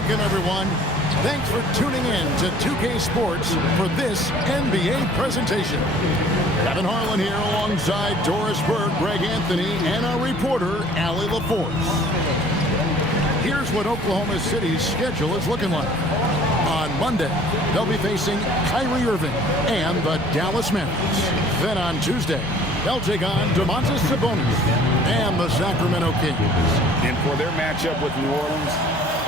Welcome, everyone. Thanks for tuning in to 2K Sports for this NBA presentation. Kevin Harlan here alongside Doris Burke, Greg Anthony, and our reporter, Allie LaForce. Here's what Oklahoma City's schedule is looking like. On Monday, they'll be facing Kyrie Irving and the Dallas Mavericks. Then on Tuesday, they'll take on Domantas Sabonis and the Sacramento Kings. And for their matchup with New Orleans,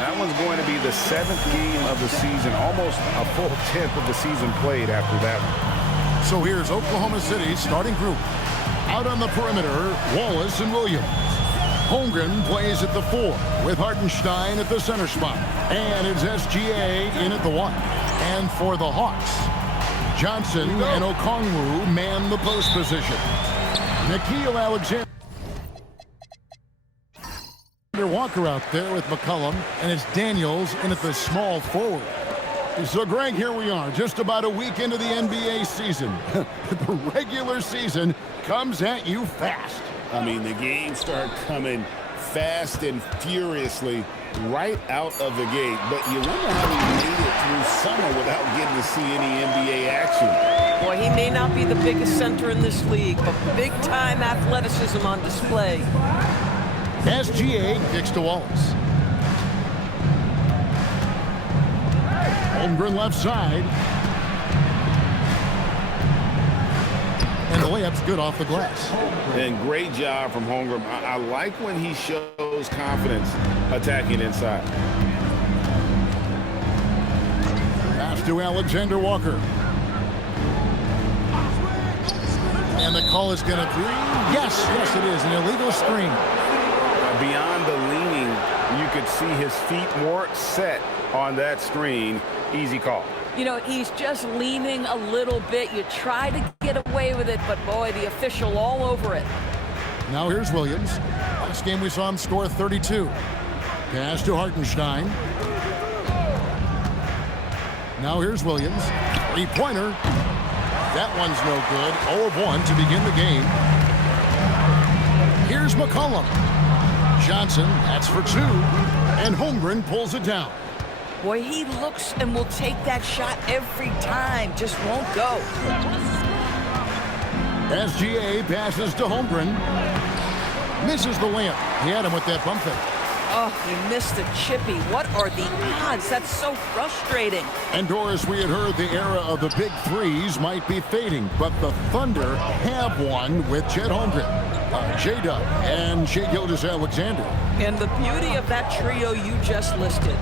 that one's going to be the 7th game of the season, almost a full 10th of the season played after that one. So here's Oklahoma City's starting group. Out on the perimeter, Wallace and Williams. Holmgren plays at the 4 with Hartenstein at the center spot. And it's SGA in at the 1. And for the Hawks, Johnson and Okongwu man the post position. Nickeil Alexander Walker out there with McCollum, and it's Daniels in at the small forward. So, Greg, here we are, just about a week into the NBA season. The regular season comes at you fast. I mean, the games start coming fast and furiously right out of the gate. But you wonder how he made it through summer without getting to see any NBA action. Boy, he may not be the biggest center in this league, but big-time athleticism on display. SGA kicks to Wallace. Holmgren left side. And the layup's good off the glass. And great job from Holmgren. I like when he shows confidence attacking inside. Pass to Alexander Walker. And the call is going to be, yes, it is, an illegal screen. Beyond the leaning, you could see his feet more set on that screen. Easy call. You know, he's just leaning a little bit. You try to get away with it, but boy, the official all over it. Now here's Williams. Last game we saw him score 32. Pass to Hartenstein. Now here's Williams. Three-pointer. That one's no good. 0 of 1 to begin the game. Here's McCollum. Johnson, that's for 2. And Holmgren pulls it down. Boy, he looks and will take that shot every time. Just won't go. SGA passes to Holmgren. Misses the layup. He had him with that bump fake. Oh, he missed the chippy. What are the odds? That's so frustrating. And Doris, we had heard the era of the big threes might be fading, but the Thunder have one with Chet Holmgren, J-Dub, and Shai Gilgeous-Alexander. And the beauty of that trio you just listed,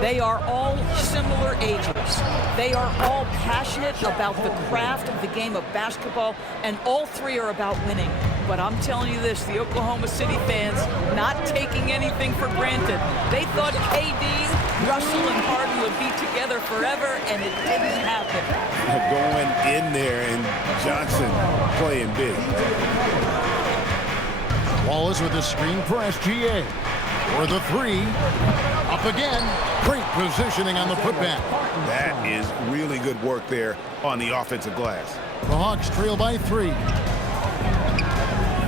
they are all similar ages. They are all passionate about the craft of the game of basketball, and all three are about winning. But I'm telling you this, the Oklahoma City fans not taking anything for granted. They thought KD, Russell, and Harden would be together forever, and it didn't happen. Going in there and Johnson playing big. Wallace with the screen for SGA. For the 3. Up again. Great positioning on the putback. That is really good work there on the offensive glass. The Hawks trail by 3.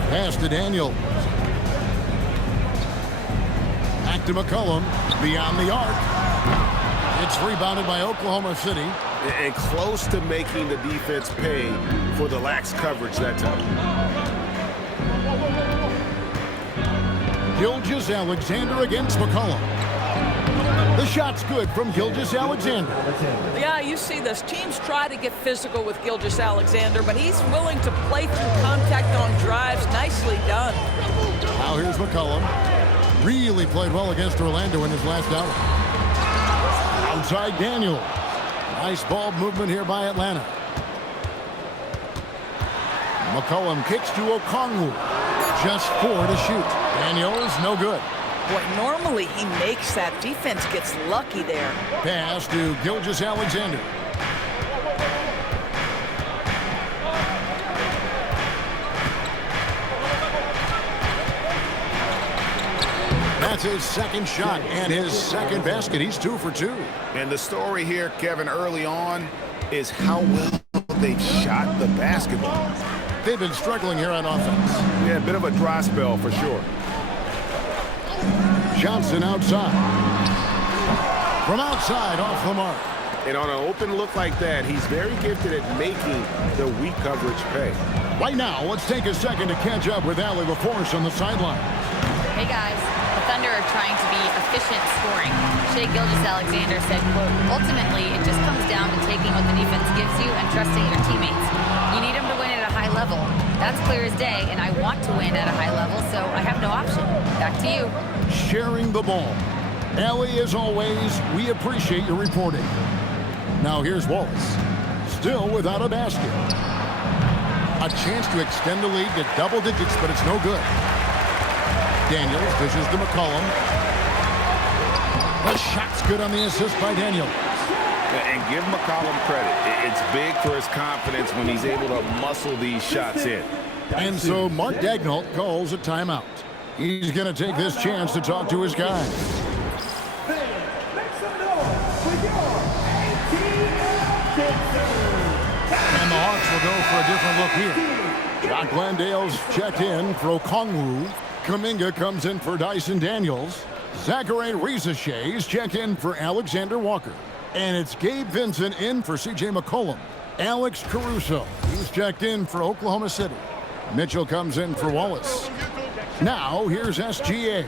Pass to Daniel. Back to McCollum. Beyond the arc. It's rebounded by Oklahoma City. And close to making the defense pay for the lax coverage that time. Gilgeous-Alexander against McCollum. The shot's good from Gilgeous-Alexander. Yeah, you see this. Teams try to get physical with Gilgeous-Alexander, but he's willing to play through contact on drives. Nicely done. Now here's McCollum. Really played well against Orlando in his last outing. Outside Daniel. Nice ball movement here by Atlanta. McCollum kicks to Okongwu. Just 4 to shoot. Daniels, no good. Boy, normally he makes that. Defense gets lucky there. Pass to Gilgeous-Alexander. That's his second shot and his second basket. He's 2 for 2. And the story here, Kevin, early on is how well they've shot the basketball. They've been struggling here on offense. Yeah, a bit of a dry spell for sure. Johnson outside. From outside, off the mark. And on an open look like that, he's very gifted at making the weak coverage pay. Right now, let's take a second to catch up with Allie LaForce on the sideline. Hey guys, the Thunder are trying to be efficient scoring. Shai Gilgeous-Alexander said, quote, ultimately, it just comes down to taking what the defense gives you and trusting your teammates. You need them to win at a high level. That's clear as day, and I want to win at a high level, so I have no option. Back to you. Sharing the ball. Allie, as always, we appreciate your reporting. Now here's Wallace. Still without a basket. A chance to extend the lead to double digits, but it's no good. Daniels dishes to McCollum. The shot's good on the assist by Daniels. And give McCollum credit. It's big for his confidence when he's able to muscle these shots in. And so Mark Daigneault calls a timeout. He's going to take this chance to talk to his guys. And the Hawks will go for a different look here. John Glendale's checked in for Okongwu. Kuminga comes in for Dyson Daniels. Zachary Risache's checked in for Alexander Walker. And it's Gabe Vincent in for C.J. McCollum. Alex Caruso, he's checked in for Oklahoma City. Mitchell comes in for Wallace. Now, here's SGA.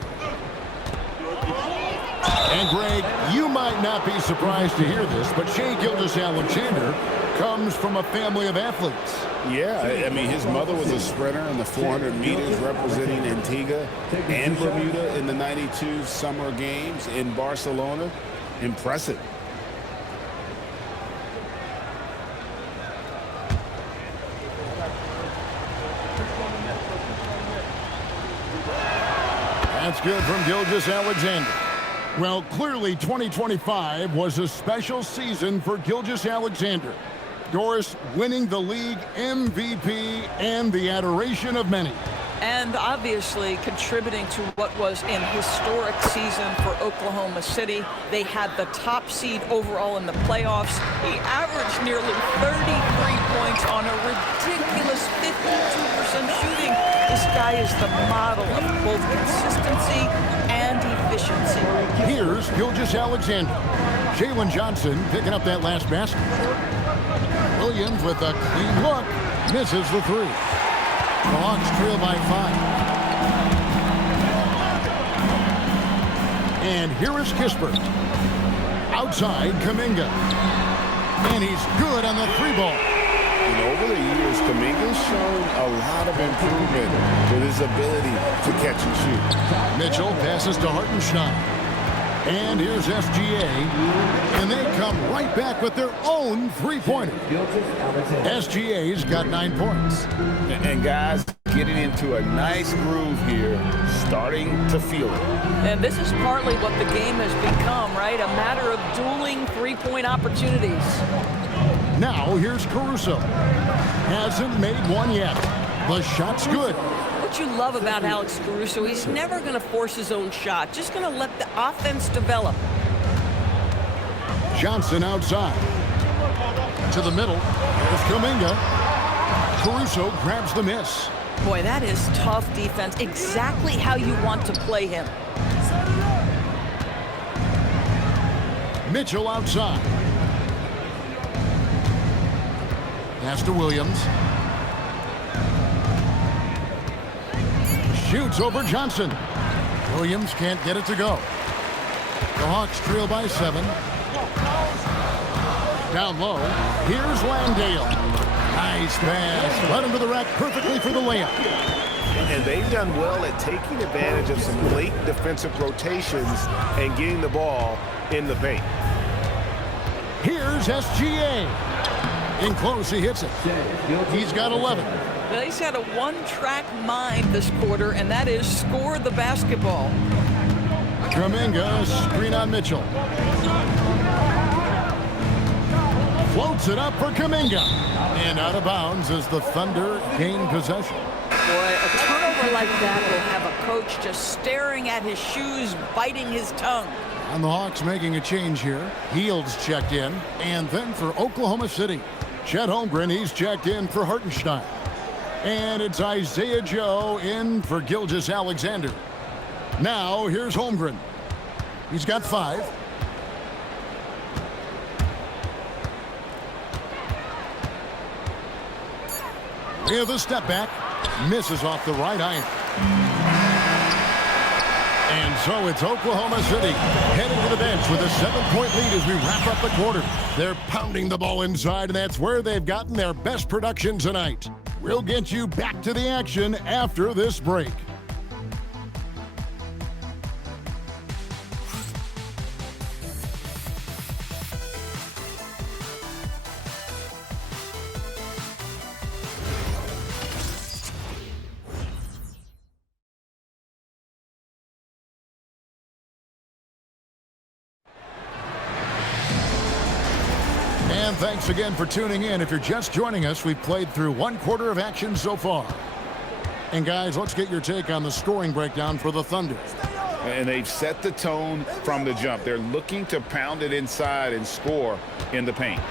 And Greg, you might not be surprised to hear this, but Shai Gilgeous-Alexander comes from a family of athletes. Yeah, I mean, his mother was a sprinter in the 400 meters representing Antigua and Bermuda in the 92 Summer Games in Barcelona. Impressive. That's good from Gilgeous-Alexander. Well, clearly 2025 was a special season for Gilgeous-Alexander. Doris winning the league MVP and the adoration of many. And obviously contributing to what was an historic season for Oklahoma City. They had the top seed overall in the playoffs. He averaged nearly 33 points on a ridiculous 52% shooting. This guy is the model of both consistency and efficiency. Here's Gilgeous-Alexander. Jalen Johnson picking up that last basket. Williams with a clean look. Misses the three. The Hawks trail by 5. And here is Kispert. Outside, Kuminga. And he's good on the three ball. And over the years, Kuminga's shown a lot of improvement with his ability to catch and shoot. Mitchell passes to Hartenstein. And here's SGA. And they come right back with their own three-pointer. SGA's got 9 points. And guys, getting into a nice groove here, starting to feel it. And this is partly what the game has become, right? A matter of dueling three-point opportunities. Now here's Caruso. Hasn't made one yet. The shot's good. What you love about Alex Caruso, he's never going to force his own shot. Just going to let the offense develop. Johnson outside. To the middle. There's Kuminga. Caruso grabs the miss. Boy, that is tough defense. Exactly how you want to play him. Mitchell outside. Pass to Williams. Shoots over Johnson. Williams can't get it to go. The Hawks trail by 7. Down low. Here's Landale. Nice pass. Led him to the rack perfectly for the layup. And they've done well at taking advantage of some late defensive rotations and getting the ball in the paint. Here's SGA. In close, he hits it. He's got 11. Well, he's had a one-track mind this quarter, and that is score the basketball. Kuminga, screen on Mitchell. Floats it up for Kuminga. And out of bounds as the Thunder gain possession. Boy, a turnover like that will have a coach just staring at his shoes, biting his tongue. And the Hawks making a change here. Heald's checked in. And then for Oklahoma City, Chet Holmgren, he's checked in for Hartenstein. And it's Isaiah Joe in for Gilgeous-Alexander. Now, here's Holmgren. He's got 5. With a step back, misses off the right iron. And so it's Oklahoma City heading to the bench with a 7-point lead as we wrap up the quarter. They're pounding the ball inside, and that's where they've gotten their best production tonight. We'll get you back to the action after this break. And thanks again for tuning in. If you're just joining us, we've played through 1 quarter of action so far. And guys, let's get your take on the scoring breakdown for the Thunder. And they've set the tone from the jump. They're looking to pound it inside and score in the paint.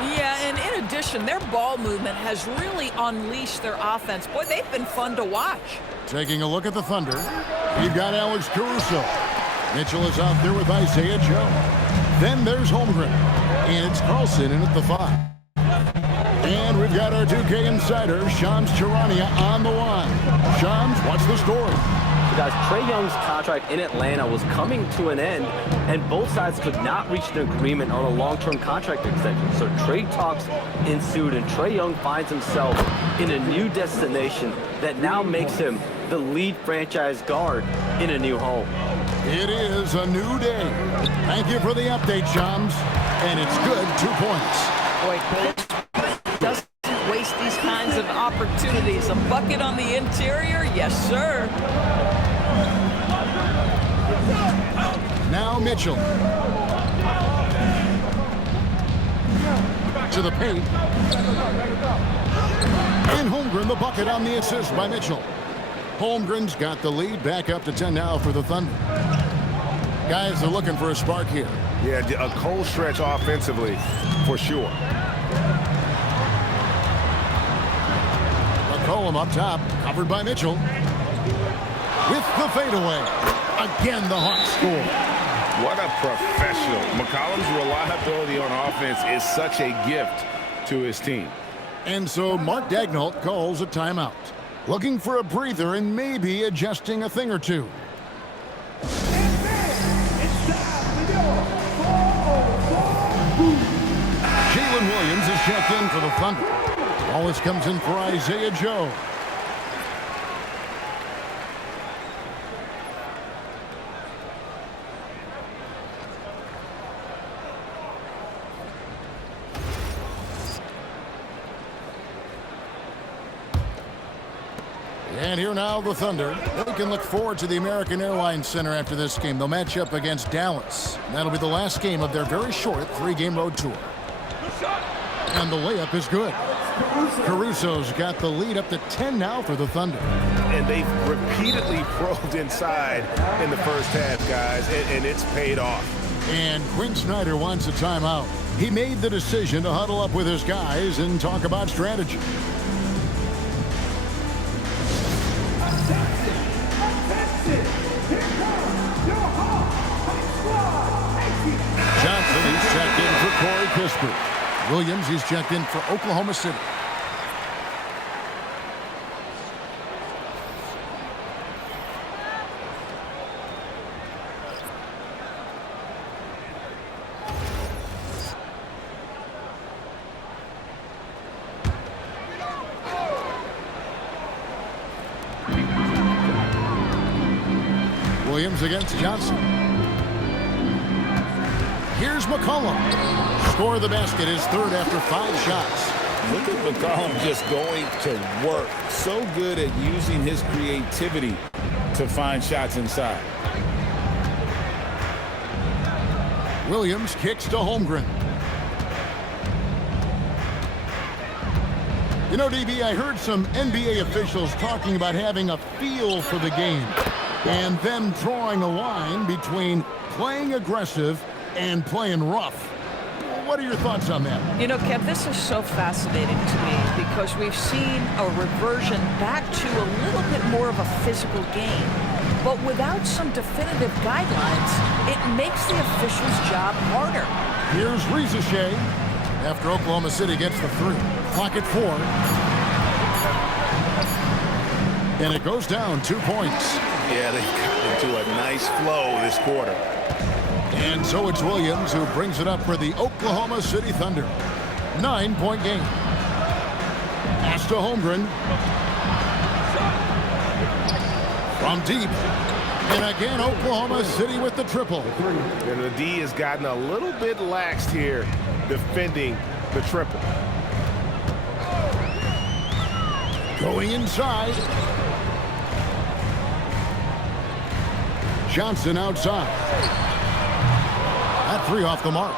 Yeah, and in addition, their ball movement has really unleashed their offense. Boy, they've been fun to watch. Taking a look at the Thunder, you've got Alex Caruso. Mitchell is out there with Isaiah Joe. Then there's Holmgren. And it's Carlson in at the 5. And we've got our 2K insider, Shams Charania, on the line. Shams, what's the story? Guys, Trae Young's contract in Atlanta was coming to an end, and both sides could not reach an agreement on a long-term contract extension. So trade talks ensued, and Trae Young finds himself in a new destination that now makes him the lead franchise guard in a new home. It is a new day. Thank you for the update, Shams. And it's good, 2 points. Boy, Pittsburgh doesn't waste these kinds of opportunities. A bucket on the interior, yes, sir. Now Mitchell. To the paint. And Holmgren, the bucket on the assist by Mitchell. Holmgren's got the lead, back up to 10 now for the Thunder. Guys are looking for a spark here. Yeah, a cold stretch offensively, for sure. McCollum up top, covered by Mitchell. With the fadeaway. Again, the Hawks score. What a professional. McCollum's reliability on offense is such a gift to his team. And so Mark Daigneault calls a timeout. Looking for a breather and maybe adjusting a thing or two. Jalen Williams is checked in for the Thunder. Wallace comes in for Isaiah Joe. And here now the Thunder. They can look forward to the American Airlines Center after this game. They'll match up against Dallas. And that'll be the last game of their very short 3-game road tour. And the layup is good. Caruso's got the lead up to 10 now for the Thunder. And they've repeatedly probed inside in the first half, guys, and it's paid off. And Quinn Snyder wants a timeout. He made the decision to huddle up with his guys and talk about strategy. Johnson, he's checked in for Corey Kispert. Williams, he's checked in for Oklahoma City. Williams against Johnson. Here's McCollum. Score the basket, his third after 5 shots. Look at McCollum just going to work. So good at using his creativity to find shots inside. Williams kicks to Holmgren. You know, DB, I heard some NBA officials talking about having a feel for the game and them drawing a line between playing aggressive and playing rough. What are your thoughts on that? You know, Kev, this is so fascinating to me because we've seen a reversion back to a little bit more of a physical game. But without some definitive guidelines, it makes the officials' job harder. Here's Riza Shea after Oklahoma City gets the 3. Clock at 4. And it goes down 2 points. Yeah, they got into a nice flow this quarter. And so it's Williams who brings it up for the Oklahoma City Thunder. 9-point game. Pass to Holmgren. From deep. And again, Oklahoma City with the triple. And the D has gotten a little bit laxed here defending the triple. Going inside. Johnson outside. That three off the mark.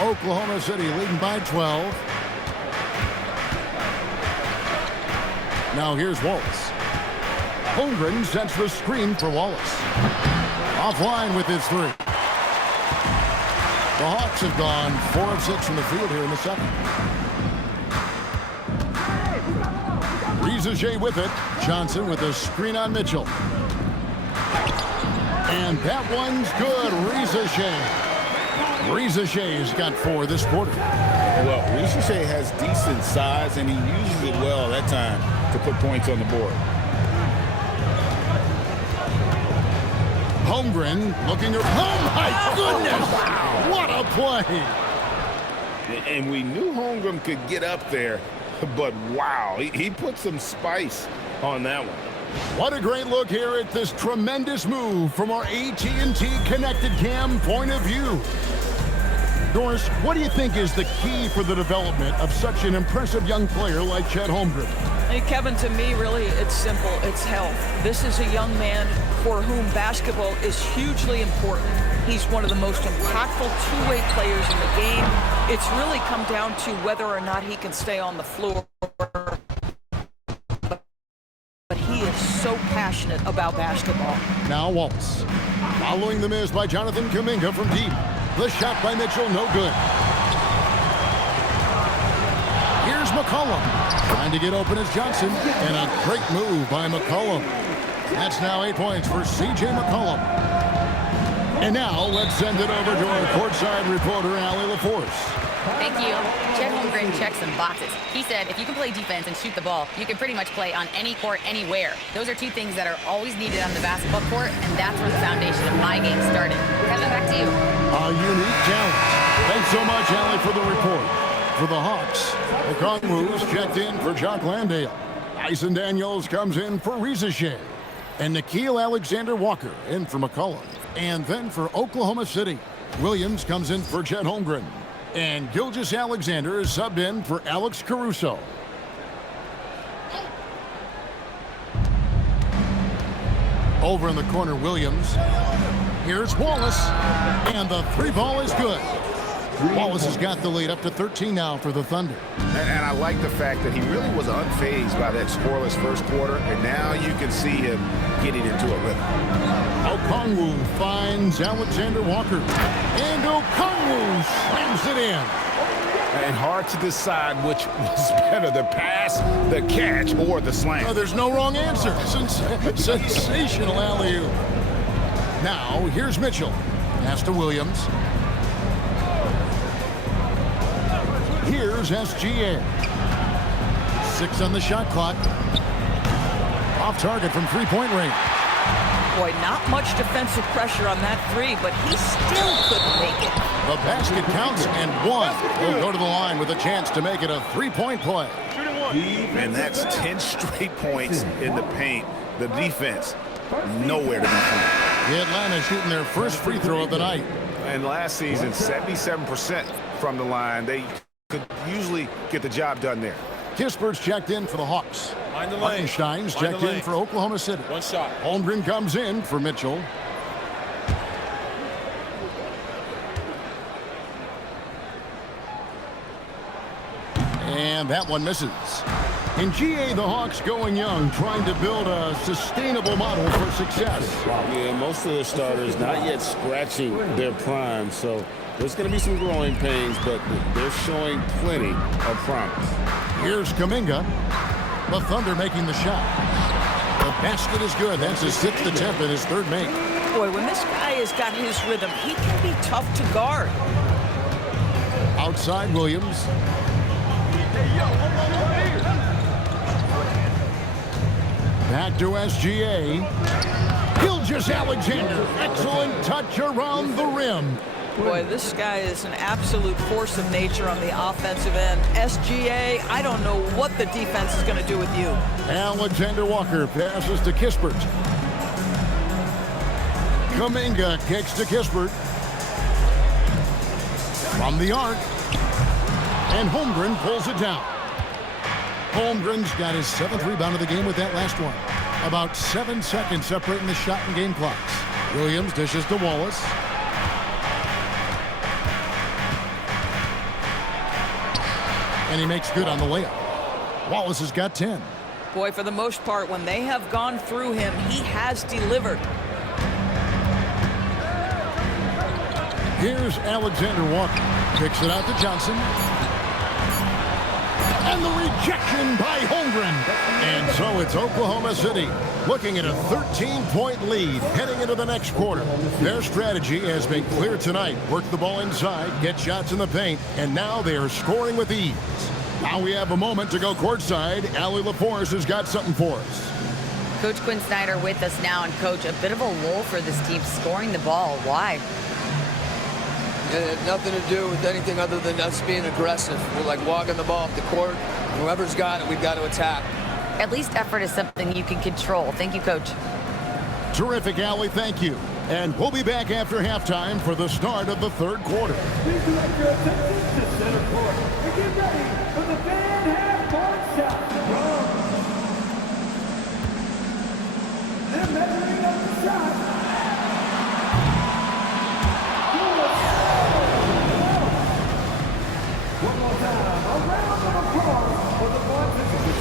Oklahoma City leading by 12. Now here's Wallace. Holmgren sets the screen for Wallace. Offline with his three. The Hawks have gone 4 of 6 from the field here in the second. Risager with it. Johnson with a screen on Mitchell. And that one's good. Risager's got 4 this quarter. Well, Risager has decent size, and he uses it well that time to put points on the board. Holmgren looking. Oh, my goodness! Wow. What a play! And we knew Holmgren could get up there, but wow, he put some spice on that one. What a great look here at this tremendous move from our AT&T Connected Cam point of view. Doris, what do you think is the key for the development of such an impressive young player like Chet Holmgren? Hey, Kevin, to me, really, it's simple. It's health. This is a young man for whom basketball is hugely important. He's one of the most impactful two-way players in the game. It's really come down to whether or not he can stay on the floor. But he is so passionate about basketball. Now Wallace. Following the miss by Jonathan Kuminga from deep. The shot by Mitchell, no good. Here's McCollum. Trying to get open as Johnson. And a great move by McCollum. That's now 8 points for C.J. McCollum. And now let's send it over to our courtside reporter, Allie LaForce. Thank you. Chet Holmgren checks some boxes. He said if you can play defense and shoot the ball, you can pretty much play on any court, anywhere. Those are two things that are always needed on the basketball court, and that's where the foundation of my game started. Kevin, back to you. A unique challenge. Thanks so much, Allie, for the report. For the Hawks, Okongwu's checked in for Jock Landale. Tyson Daniels comes in for Risager. And Nickeil Alexander-Walker in for McCollum. And then for Oklahoma City, Williams comes in for Chet Holmgren. And Gilgeous-Alexander is subbed in for Alex Caruso. Over in the corner, Williams. Here's Wallace. And the three ball is good. Wallace has got the lead up to 13 now for the Thunder. And I like the fact that he really was unfazed by that scoreless first quarter, and now you can see him getting into a rhythm. Okongwu finds Alexander Walker. And Okongwu slams it in. And hard to decide which was better, the pass, the catch, or the slam. Oh, there's no wrong answer. Sensational alley-oop. Now, here's Mitchell. Pass to Williams. Here's SGA. 6 on the shot clock. Off target from three-point range. Boy, not much defensive pressure on that three, but he still couldn't make it. The basket counts, and one will go to the line with a chance to make it a three-point play. And that's 10 straight points in the paint. The defense, nowhere to be found. The Atlanta shooting their first free throw of the night. And last season, 77% from the line. They could usually get the job done there. Kispert's checked in for the Hawks. Hartenstein's checked in for Oklahoma City. One shot. Holmgren comes in for Mitchell. And that one misses. In GA, the Hawks going young, trying to build a sustainable model for success. Yeah, most of their starters not yet scratching their prime, so there's going to be some growing pains, but they're showing plenty of promise. Here's Kuminga. The Thunder making the shot. The basket is good. That's his 6th attempt and his 3rd make. Boy, when this guy has got his rhythm, he can be tough to guard. Outside Williams. Back to SGA. Gilgeous-Alexander. Excellent touch around the rim. Boy, this guy is an absolute force of nature on the offensive end. SGA, I don't know what the defense is going to do with you. Alexander Walker passes to Kispert. Kuminga kicks to Kispert. From the arc. And Holmgren pulls it down. Holmgren's got his 7th rebound of the game with that last one. About 7 seconds separating the shot and game clocks. Williams dishes to Wallace. And he makes good on the layup. Wallace has got 10. Boy, for the most part, when they have gone through him, he has delivered. Here's Alexander Walker. Kicks it out to Johnson. And the rejection by Holmgren. And so it's Oklahoma City looking at a 13-point lead heading into the next quarter. Their strategy has been clear tonight. Work the ball inside, get shots in the paint, and now they are scoring with ease. Now we have a moment to go courtside. Allie LaForce has got something for us. Coach Quinn Snyder with us now, and Coach, a bit of a lull for this team scoring the ball. Why? It had nothing to do with anything other than us being aggressive. We're like walking the ball up the court. Whoever's got it, we've got to attack. At least effort is something you can control. Thank you, Coach. Terrific, Allie. Thank you. And we'll be back after halftime for the start of the third quarter. Please direct your attention to center court and get ready for the fan half-court shot. They're measuring up the shot. One more time, a round of applause for the participants.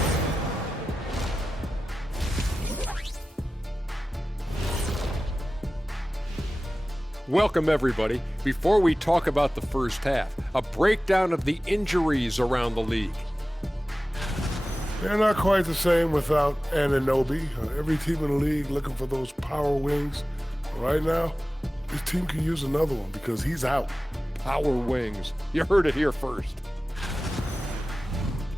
Welcome, everybody. Before we talk about the first half, a breakdown of the injuries around the league. They're not quite the same without Anunoby. Every team in the league looking for those power wings. Right now, this team can use another one because he's out. Power wings. You heard it here first.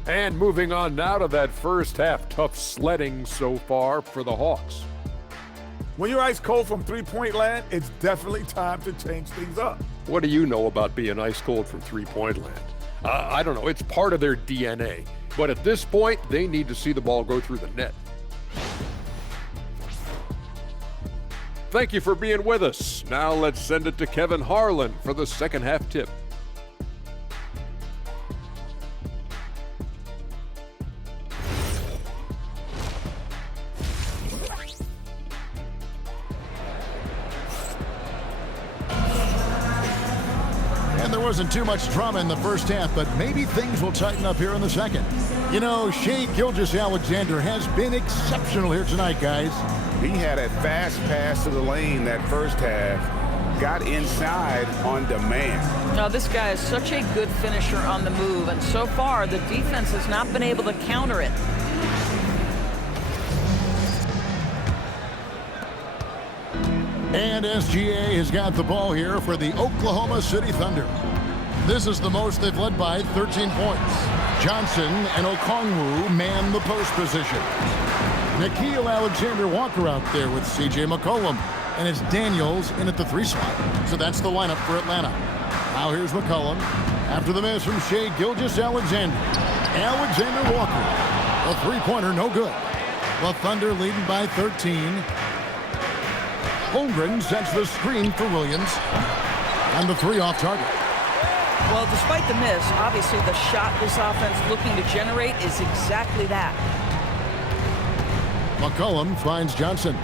And moving on now to that first half. Tough sledding so far for the Hawks. When you're ice cold from three-point land, it's definitely time to change things up. What do you know about being ice cold from three-point land? I don't know. It's part of their DNA. But at this point, they need to see the ball go through the net. Thank you for being with us. Now let's send it to Kevin Harlan for the second half tip. Wasn't too much drama in the first half, but maybe things will tighten up here in the second. You know, Shai Gilgeous-Alexander has been exceptional here tonight, guys. He had a fast pass to the lane that first half, got inside on demand. Now, this guy is such a good finisher on the move, and so far the defense has not been able to counter it. And SGA has got the ball here for the Oklahoma City Thunder. This is the most they've led by 13 points. Johnson and Okongwu man the post position. Nickeil Alexander-Walker out there with C.J. McCollum. And it's Daniels in at the 3 spot. So that's the lineup for Atlanta. Now here's McCollum. After the miss from Shai Gilgeous-Alexander. Alexander-Walker. A three-pointer, no good. The Thunder leading by 13. Holmgren sets the screen for Williams. And the 3 off target. Well, despite the miss, obviously the shot this offense looking to generate is exactly that. McCollum finds Johnson.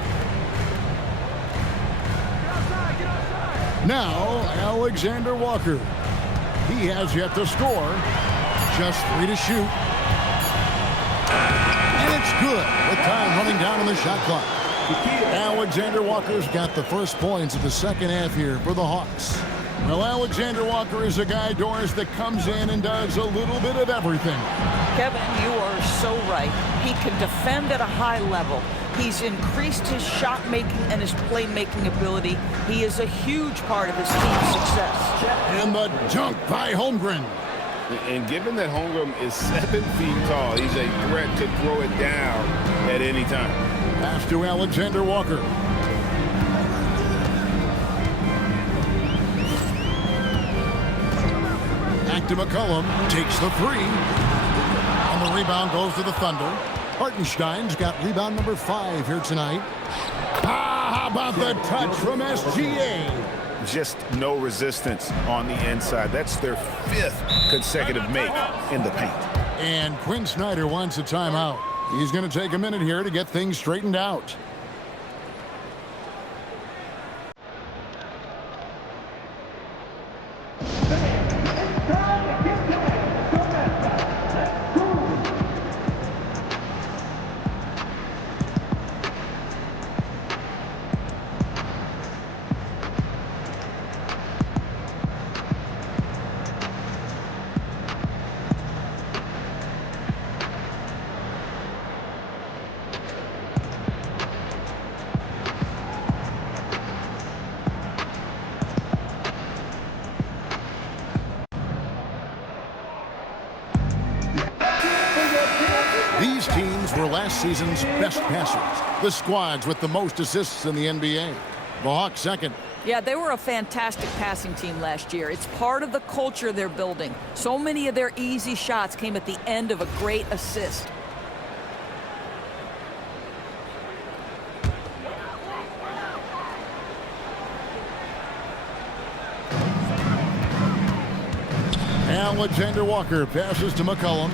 Now, Alexander Walker. He has yet to score. Just 3 to shoot. And it's good with time running down on the shot clock. Alexander Walker's got the first points of the second half here for the Hawks. Well, Alexander Walker is a guy, Doris, that comes in and does a little bit of everything. Kevin, you are so right. He can defend at a high level. He's increased his shot making and his playmaking ability. He is a huge part of his team's success. And the dunk by Holmgren. And given that Holmgren is 7 feet tall, he's a threat to throw it down at any time. Pass to Alexander Walker. Back to McCollum. Takes the three. And the rebound goes to the Thunder. Hartenstein's got rebound number 5 here tonight. How about the touch from SGA? Just no resistance on the inside. That's their 5th consecutive make in the paint. And Quinn Snyder wants a timeout. He's going to take a minute here to get things straightened out. These teams were last season's best passers. The squads with the most assists in the NBA. The Hawks second. Yeah, they were a fantastic passing team last year. It's part of the culture they're building. So many of their easy shots came at the end of a great assist. Alexander Walker passes to McCollum.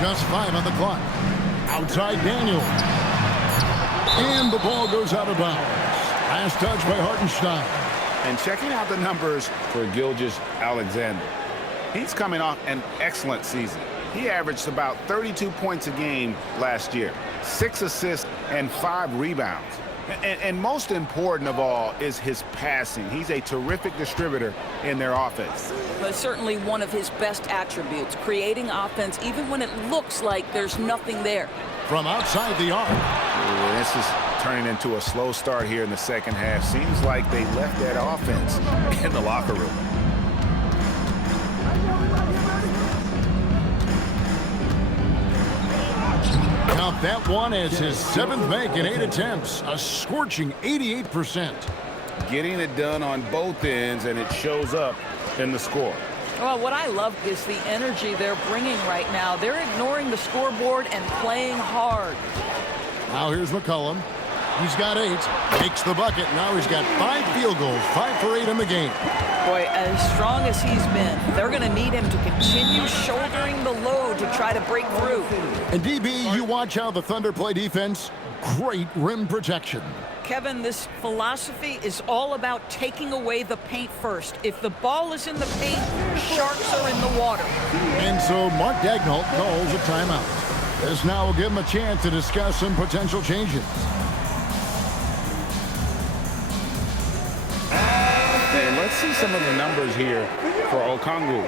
Just 5 on the clock. Outside Daniel. And the ball goes out of bounds. Last touch by Hartenstein. And checking out the numbers for Gilgeous-Alexander. He's coming off an excellent season. He averaged about 32 points a game last year, 6 assists and 5 rebounds. And most important of all is his passing. He's a terrific distributor in their offense. But certainly one of his best attributes, creating offense even when it looks like there's nothing there. From outside the arc. Ooh, this is turning into a slow start here in the second half. Seems like they left that offense in the locker room. Count that one as his 7th make in 8 attempts. A scorching 88%. Getting it done on both ends, and it shows up in the score. Well, what I love is the energy they're bringing right now. They're ignoring the scoreboard and playing hard. Now here's McCollum. He's got 8. Makes the bucket. Now he's got 5 field goals. 5 for 8 in the game. Boy, as strong as he's been, they're going to need him to continue shouldering the load to try to break through. And DB, you watch how the Thunder play defense. Great rim protection. Kevin, this philosophy is all about taking away the paint first. If the ball is in the paint, sharks are in the water. And so Mark Daigneault calls a timeout. This now will give him a chance to discuss some potential changes. And let's see some of the numbers here for Okongwu.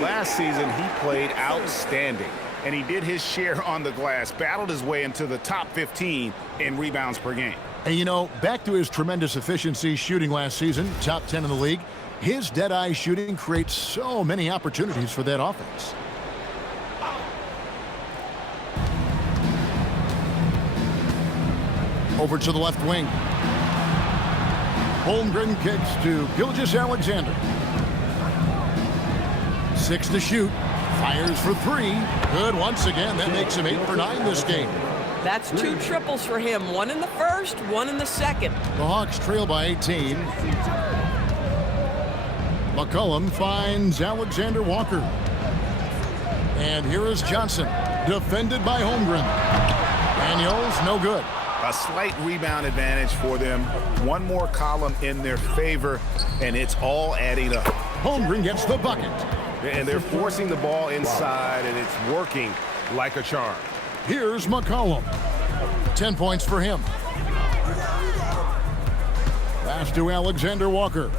Last season, he played outstanding, and he did his share on the glass, battled his way into the top 15 in rebounds per game. And you know, back to his tremendous efficiency shooting last season, top 10 in the league, his dead-eye shooting creates so many opportunities for that offense. Over to the left wing. Holmgren kicks to Gilgeous-Alexander. 6 to shoot. Fires for 3. Good once again. That makes him 8 for 9 this game. That's 2 triples for him. 1 in the first, 1 in the second. The Hawks trail by 18. McCollum finds Alexander Walker. And here is Johnson. Defended by Holmgren. Daniels, no good. A slight rebound advantage for them. One more column in their favor, and it's all adding up. Holmgren gets the bucket. And they're forcing the ball inside, and it's working like a charm. Here's McCollum. 10 points for him. Pass to Alexander Walker.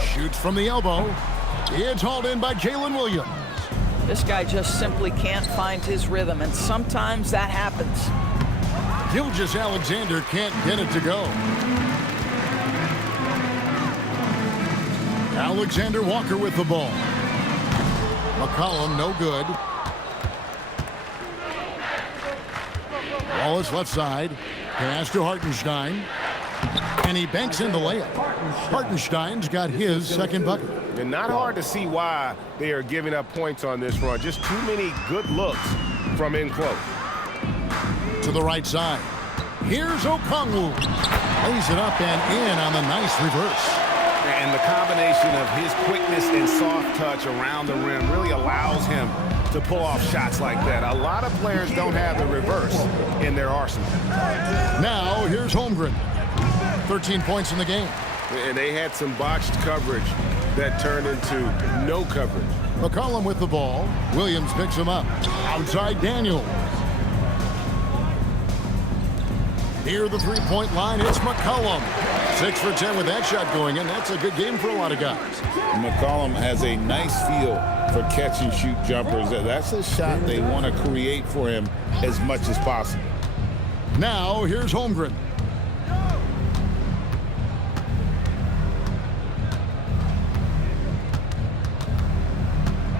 Shoots from the elbow. It's hauled in by Jalen Williams. This guy just simply can't find his rhythm, and sometimes that happens. Gilgeous-Alexander can't get it to go. Alexander Walker with the ball. McCollum, no good. Wallace left side. Pass to Hartenstein. And he banks in the layup. Hartenstein's got his second bucket. And not hard to see why they are giving up points on this run. Just too many good looks from in close. To the right side. Here's Okongwu. Lays it up and in on the nice reverse. And the combination of his quickness and soft touch around the rim really allows him to pull off shots like that. A lot of players don't have the reverse in their arsenal. Now, here's Holmgren. 13 points in the game. And they had some botched coverage that turned into no coverage. McCollum with the ball. Williams picks him up. Outside Daniels. Near the three-point line, it's McCollum. 6 for 10 with that shot going in. That's a good game for a lot of guys. McCollum has a nice feel for catch-and-shoot jumpers. That's a shot they want to create for him as much as possible. Now, here's Holmgren.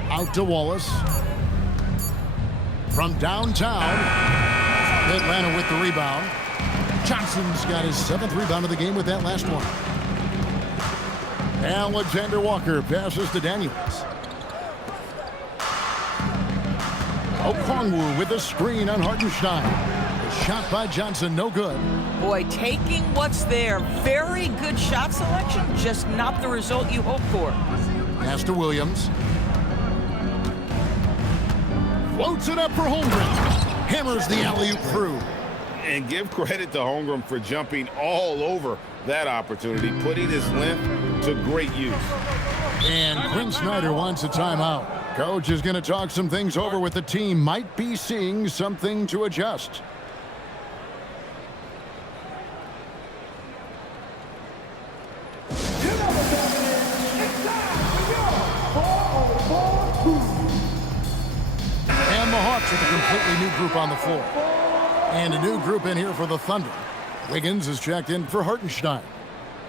Out to Wallace. From downtown. Atlanta with the rebound. Johnson's got his 7th rebound of the game with that last one. Alexander Walker passes to Daniels. Okongwu with a screen on Hartenstein. The shot by Johnson, no good. Boy, taking what's there. Very good shot selection, just not the result you hope for. Pass to Williams. Floats it up for Holmgren. Hammers the alley-oop through. And give credit to Holmgren for jumping all over that opportunity, putting his length to great use. And Quinn Snyder wants a timeout. Coach is going to talk some things over with the team. Might be seeing something to adjust. And the Hawks with a completely new group on the floor. And a new group in here for the Thunder. Wiggins is checked in for Hartenstein.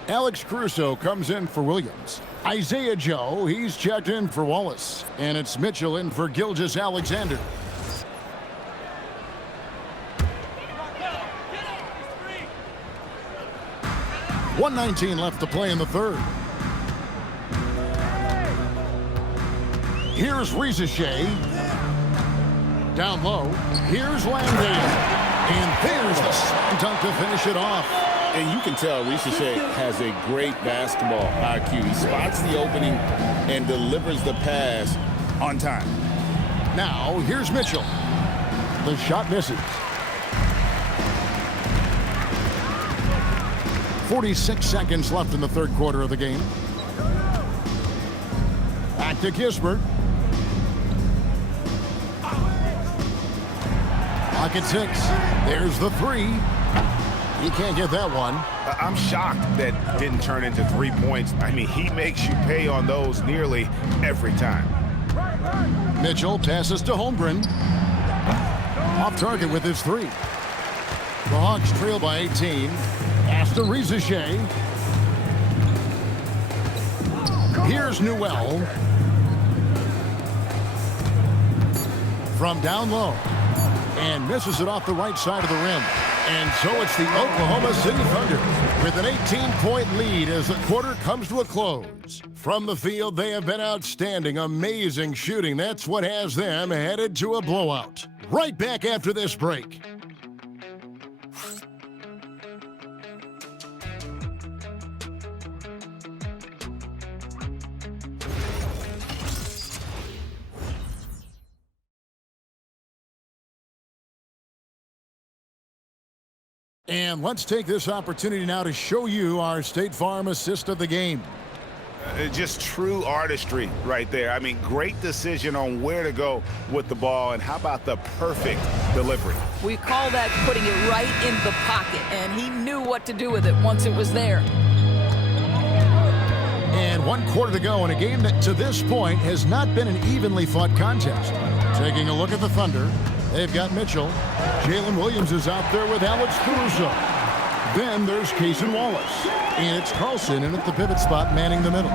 Alex Caruso comes in for Williams. Isaiah Joe, he's checked in for Wallace. And it's Mitchell in for Gilgeous-Alexander. .119 left to play in the third. Here's Risacher. Down low. Here's Landale. And there's the slam dunk to finish it off. And you can tell Risacher has a great basketball IQ. He spots the opening and delivers the pass on time. Now, here's Mitchell. The shot misses. 46 seconds left in the third quarter of the game. Back to Kispert. Pocket 6. There's the 3. He can't get that one. I'm shocked that didn't turn into 3 points. I mean, he makes you pay on those nearly every time. Mitchell passes to Holmgren. Off target with his 3. The Hawks trail by 18. Pass to Risacher. Here's Newell. From down low. And misses it off the right side of the rim. And so it's the Oklahoma City Thunder with an 18-point lead as the quarter comes to a close. From the field, they have been outstanding, amazing shooting. That's what has them headed to a blowout. Right back after this break. And let's take this opportunity now to show you our State Farm assist of the game. Just true artistry right there. I mean, great decision on where to go with the ball, and how about the perfect delivery? We call that putting it right in the pocket, and he knew what to do with it once it was there. And 1 quarter to go in a game that to this point has not been an evenly fought contest. Taking a look at the Thunder, they've got Mitchell. Jalen Williams is out there with Alex Caruso. Then there's Cason Wallace. And it's Carlson in at the pivot spot manning the middle.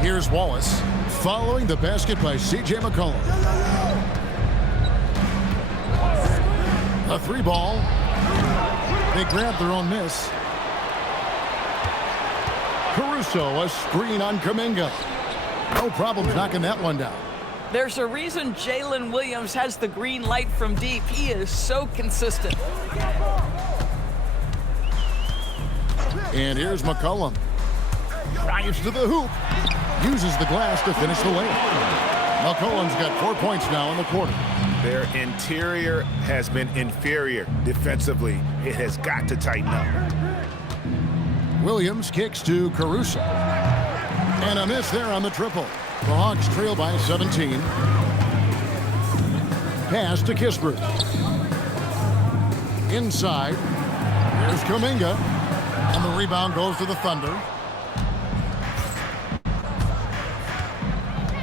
Here's Wallace. Following the basket by C.J. McCollum. A three ball. They grab their own miss. Caruso, a screen on Kuminga. No problem knocking that one down. There's a reason Jalen Williams has the green light from deep. He is so consistent. And here's McCollum. Drives to the hoop. Uses the glass to finish the layup. McCollum's got 4 points now in the quarter. Their interior has been inferior defensively. It has got to tighten up. Williams kicks to Caruso. And a miss there on the triple. The Hawks trail by 17. Pass to Kispert. Inside. Here's Kuminga. And the rebound goes to the Thunder.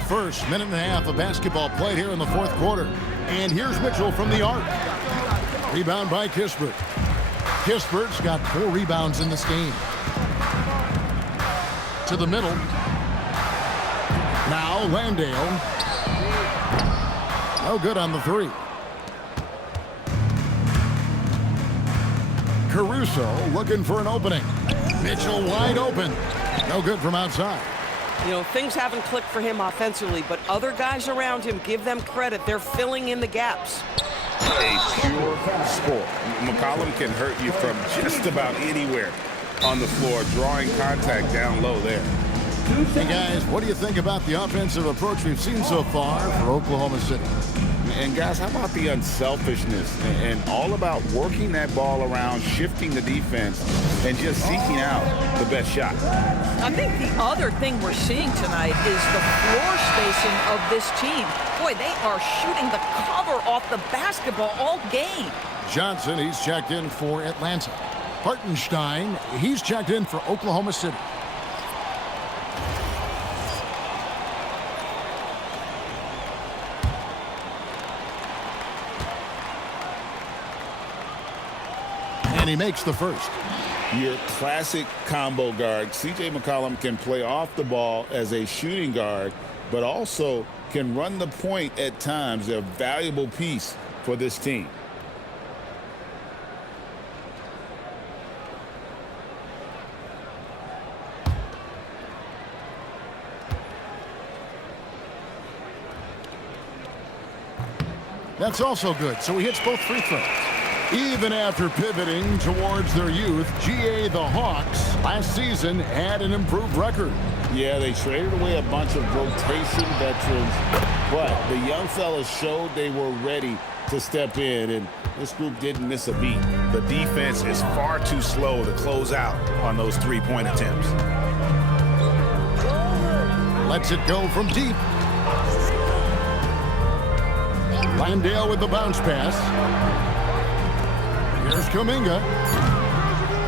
First minute and a half of basketball played here in the fourth quarter. And here's Mitchell from the arc. Rebound by Kispert. Kispert's got 4 rebounds in this game. To the middle. Now Landale. No good on the three. Caruso looking for an opening. Mitchell wide open. No good from outside. You know, things haven't clicked for him offensively, but other guys around him, give them credit. They're filling in the gaps. A pure score. McCollum can hurt you from just about anywhere on the floor, drawing contact down low there. Hey, guys, what do you think about the offensive approach we've seen so far for Oklahoma City? And, guys, how about the unselfishness and all about working that ball around, shifting the defense, and just seeking out the best shot? I think the other thing we're seeing tonight is the floor spacing of this team. Boy, they are shooting the cover off the basketball all game. Johnson, he's checked in for Atlanta. Hartenstein, he's checked in for Oklahoma City. And he makes the first. Your classic combo guard. C.J. McCollum can play off the ball as a shooting guard, but also can run the point at times. A valuable piece for this team. That's also good, so he hits both free throws. Even after pivoting towards their youth, GA the Hawks last season had an improved record. Yeah, they traded away a bunch of rotation veterans, but the young fellas showed they were ready to step in, and this group didn't miss a beat. The defense is far too slow to close out on those three-point attempts. Lets it go from deep. Landale with the bounce pass. Here's Kuminga.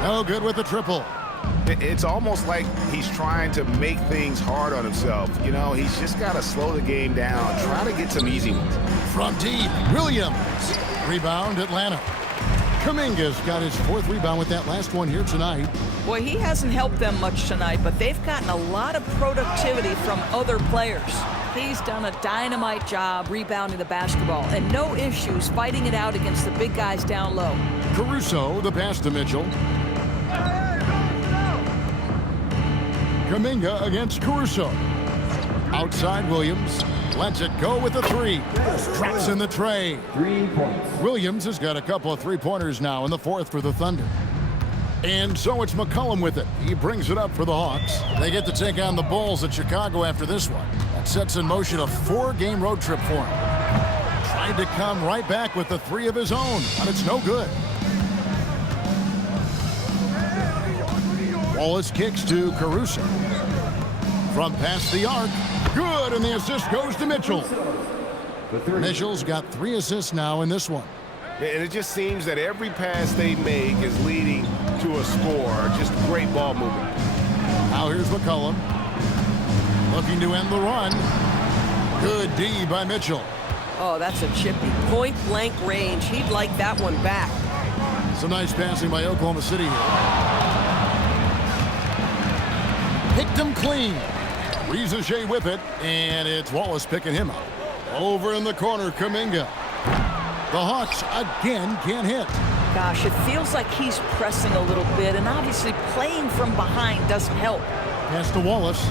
No good with the triple. It's almost like he's trying to make things hard on himself. You know, he's just got to slow the game down, try to get some easy ones. From deep, Williams. Rebound, Atlanta. Kuminga's got his 4th rebound with that last one here tonight. Boy, he hasn't helped them much tonight, but they've gotten a lot of productivity from other players. He's done a dynamite job rebounding the basketball, and no issues fighting it out against the big guys down low. Caruso, the pass to Mitchell. Kuminga against Caruso. Outside Williams. Lets it go with the three. Drops in the tray. 3 points. Williams has got a couple of three-pointers now in the 4th for the Thunder. And so it's McCollum with it. He brings it up for the Hawks. They get to take on the Bulls at Chicago after this one. That sets in motion a 4-game road trip for him. Tried to come right back with the 3 of his own, but it's no good. Wallace kicks to Caruso. From past the arc. Good, and the assist goes to Mitchell. Mitchell's got 3 assists now in this one. And it just seems that every pass they make is leading to a score. Just great ball movement. Now here's McCollum. Looking to end the run. Good D by Mitchell. Oh, that's a chippy. Point-blank range. He'd like that one back. Some nice passing by Oklahoma City here. Picked him clean. Rizachet with it, and it's Wallace picking him up. Over in the corner, Kuminga. The Hawks again can't hit. Gosh, it feels like he's pressing a little bit, and obviously playing from behind doesn't help. Pass to Wallace.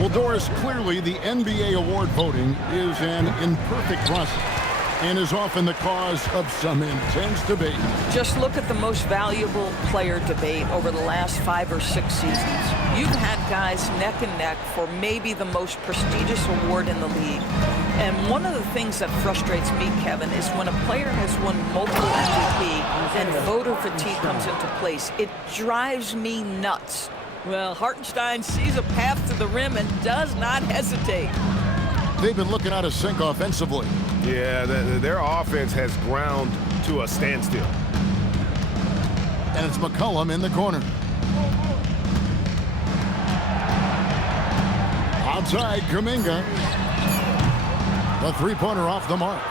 Well, Doris, clearly the NBA award voting is an imperfect process and is often the cause of some intense debate. Just look at the most valuable player debate over the last 5 or 6 seasons. You've had guys neck and neck for maybe the most prestigious award in the league. And one of the things that frustrates me, Kevin, is when a player has won multiple MVP and voter fatigue comes into place. It drives me nuts. Well, Hartenstein sees a path to the rim and does not hesitate. They've been looking out of sync offensively. Yeah, their offense has ground to a standstill. And it's McCollum in the corner. Outside, Kuminga. The three-pointer off the mark.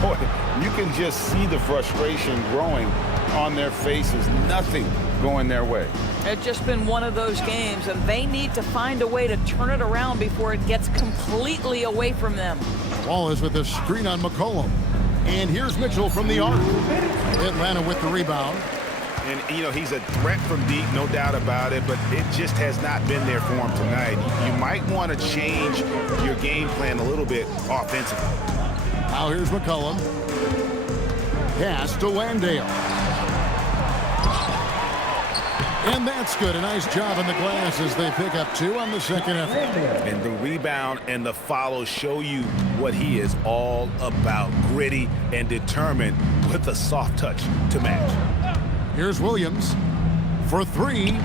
Boy, you can just see the frustration growing on their faces. Nothing going their way. It's just been one of those games, and they need to find a way to turn it around before it gets completely away from them. Wallace with a screen on McCollum. And here's Mitchell from the arc. Atlanta with the rebound. And, you know, he's a threat from deep, no doubt about it, but it just has not been there for him tonight. You might want to change your game plan a little bit offensively. Now here's McCollum. Pass to Landale. And that's good. A nice job on the glass as they pick up 2 on the second effort. And the rebound and the follow show you what he is all about. Gritty and determined with a soft touch to match. Here's Williams for 3.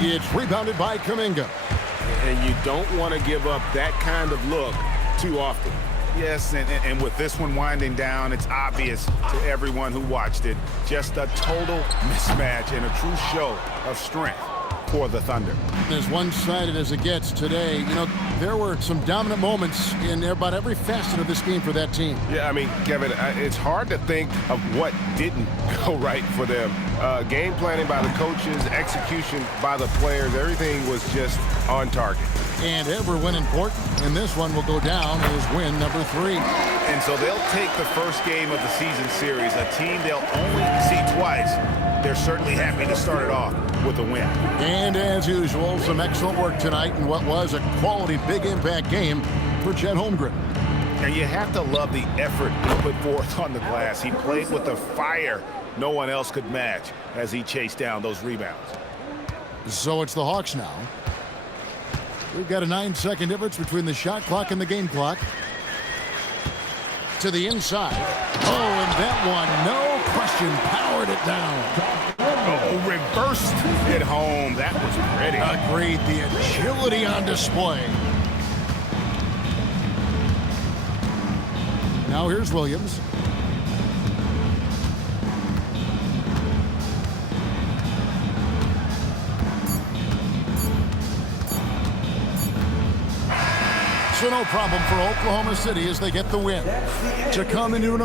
It's rebounded by Kuminga. And you don't want to give up that kind of look too often. Yes, and with this one winding down, it's obvious to everyone who watched it. Just a total mismatch and a true show of strength for the Thunder. As one-sided as it gets today, you know, there were some dominant moments in about every facet of this game for that team. Yeah, I mean, Kevin, it's hard to think of what didn't go right for them. Game planning by the coaches, execution by the players, everything was just on target. And ever when important, and this one will go down as win number 3. And so they'll take the first game of the season series, a team they'll only see twice. They're certainly happy to start it off with a win. And as usual, some excellent work tonight in what was a quality big impact game for Chet Holmgren. And you have to love the effort he put forth on the glass. He played with a fire no one else could match as he chased down those rebounds. So it's the Hawks now. We've got a 9-second difference between the shot clock and the game clock. To the inside. Oh, and that one, no question, powered it down. Oh, reversed it home. That was pretty. Agreed. The agility on display. Now here's Williams. So no problem for Oklahoma City as they get the win to come into an